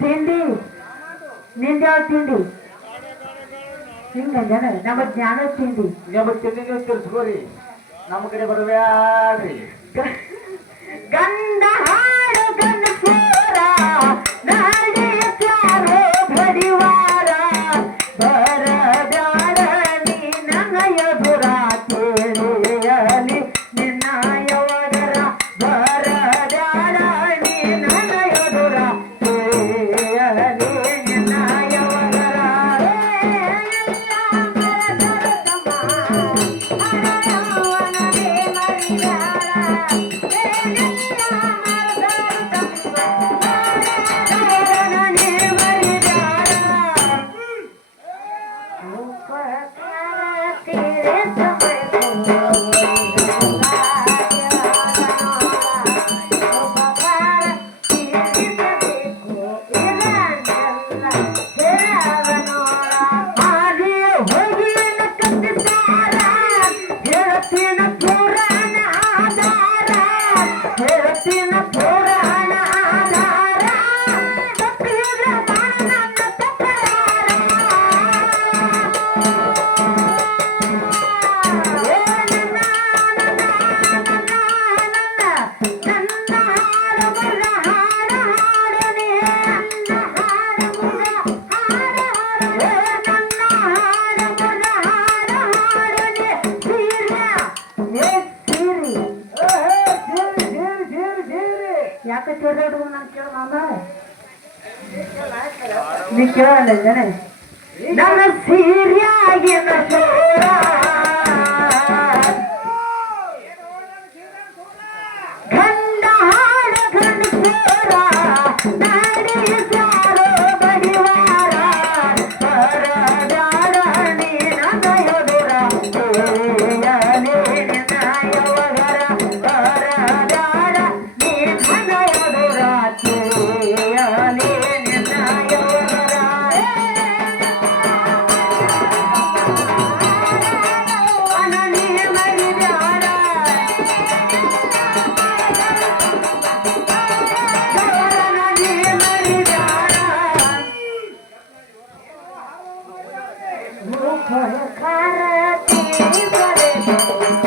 ತಿಂಡಿ ನಿಂದ ತಿಂಡಿ ಹಿಂಗಂಜನ ನಮ್ಮ ಜ್ಞಾನ ತಿಂಡಿ ನಮ್ಮ ತಿಂಡಿ ತಿಳಿಸ್ಕೋರಿ ನಮ್ಮ ಕಡೆ ಬರಬ್ಯಾಡ್ರಿ मुख कर तेरी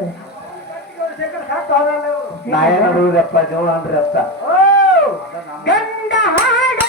ನಮ್ಮ ಅವ್ನು ಬರ್ತದೆ ನಾ ಏನ್ ನೋಡುವುದಪ್ಪ ಜೋಳ ಅಂದ್ರೆ ಅತ್ತ ಗಂಡ ಹಾಡ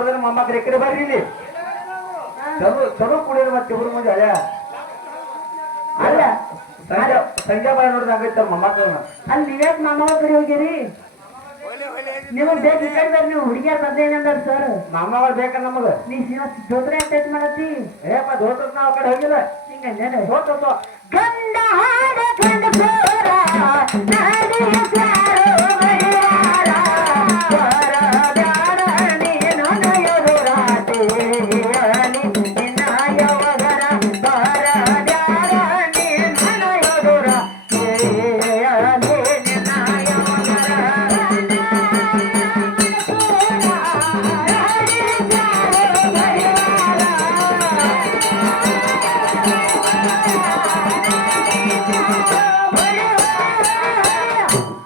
ಕಾಂಬ ಮೊಮ್ಮಕ್ಕಳು ಎಕರೆ ಬರ್ರಿ ಇಲ್ಲಿ. ಚಲೋ ಚಲೋ ಕುಡಿಯೋದು ಮತ್ತೆ ಇವ್ರ ಮುಂದೆ ಹಳೆ ಅಲ್ಲ ಸಂಜೆ ಸಂಜೆ ಬಾಯಿ ನೋಡಿದ್ರೆ ಹಂಗೈತಾರ ಮೊಮ್ಮಕ್ಕಳನ್ನ ಅಲ್ಲಿ ಕಡೆ ಹೋಗಿರಿ? ನಿಮಗ್ ಬೇಕು ಈ ಕಡೆ ಬರ್ರಿ, ನೀವು ಹುಡುಗಿಯರ್ ಬಂದೇನಂದ್ರ ಸರ್ ಮಾಮಾವ ಬೇಕ ನಮಗ? ನೀ ಜೋತ್ರೆ ಅಟ್ಯಾಚ್ ಮಾಡತ್ತಿ? ಏಪ್ಪ ದೋಸ್ತಕ್ ನಾವ್ ಕಡೆ ಹೋಗಿಲ್ಲ. ನೆನೆ ಹೋಗ್ತೋ ಗಂಡ ಹಾಡ ಗಂಡ ಸೋರ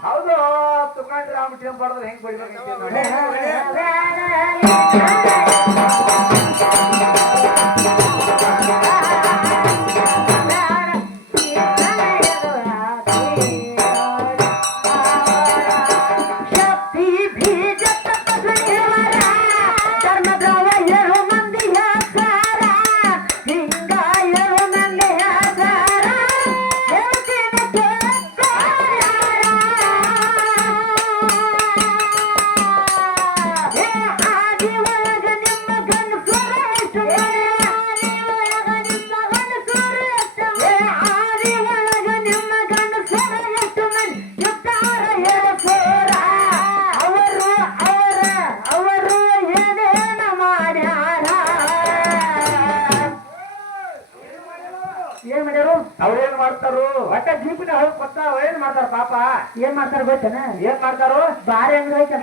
ಹೌದು ತುಕಾಂಡ್ ರಾಮ ಟೀಮ್ ಬಡದ್ರೆ ಹೆಂಗ್ ಬಡಿಬೇಕಂತ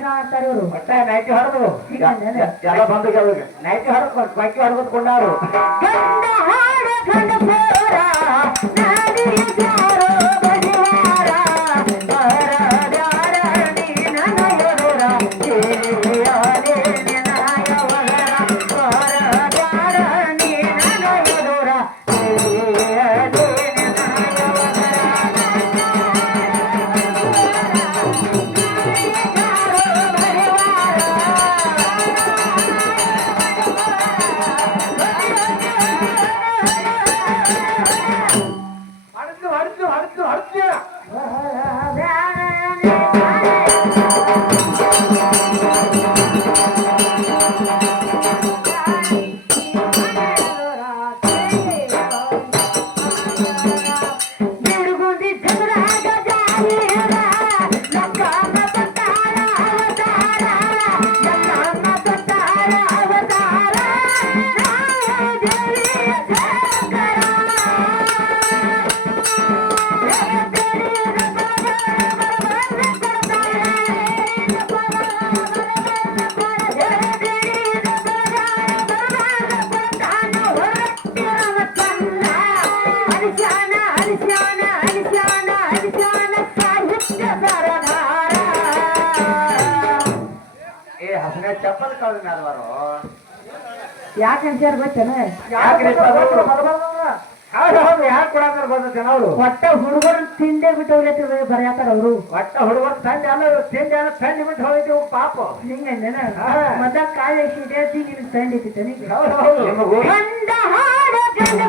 ಕೆಲಸ ಮಾಡ್ತಾರ ಇವರು ಒಟ್ಟ ನೈಟಿ ಹೊಡೆದು ಎಲ್ಲ ಬಂದು ನೈಟಿ ಹೊಡೆದು ಬೈಕಿ ಹೊಡೆದ್ಕೊಂಡಾರು ಗಂಡ ಹಾಡ ಗಂಡ ಚಪ್ಪಲ್ ಕಳ್ದಿನ ಅಲ್ವಾರು ಯಾಕೆ ಗೊತ್ತೇನ? ಯಾಕ್ರಿ ಹೌದು ಹೌದು ಯಾಕೆ ಕೊಡಂತಾರ ಬಂದ ಅವರು. ಒಟ್ಟ ಹುಡುಗರು ತಿಂದೆ ಬಿಟ್ಟು ಹೋಗ್ಲತ್ತಿ ಬರ್ಯಾತಾರ ಅವರು? ಒಟ್ಟ ಹುಡುಗರು ತಂದೆ ಅಲ್ಲ ತಿಂಡಿ ಅಲ್ಲ ತಂಡಿ ಬಿಟ್ಟು ಹೋಗಿದ್ದೆ ಪಾಪ. ಹಿಂಗಂದೇನ. ಮದ ಕಾಯಿ ಇದೆ ನಿನ್ ತಂಡಿ ನಿಮಗೆ ಹೌದು ಹೌದು. ಗಂಡ ಹಾಡ ಗಂಡ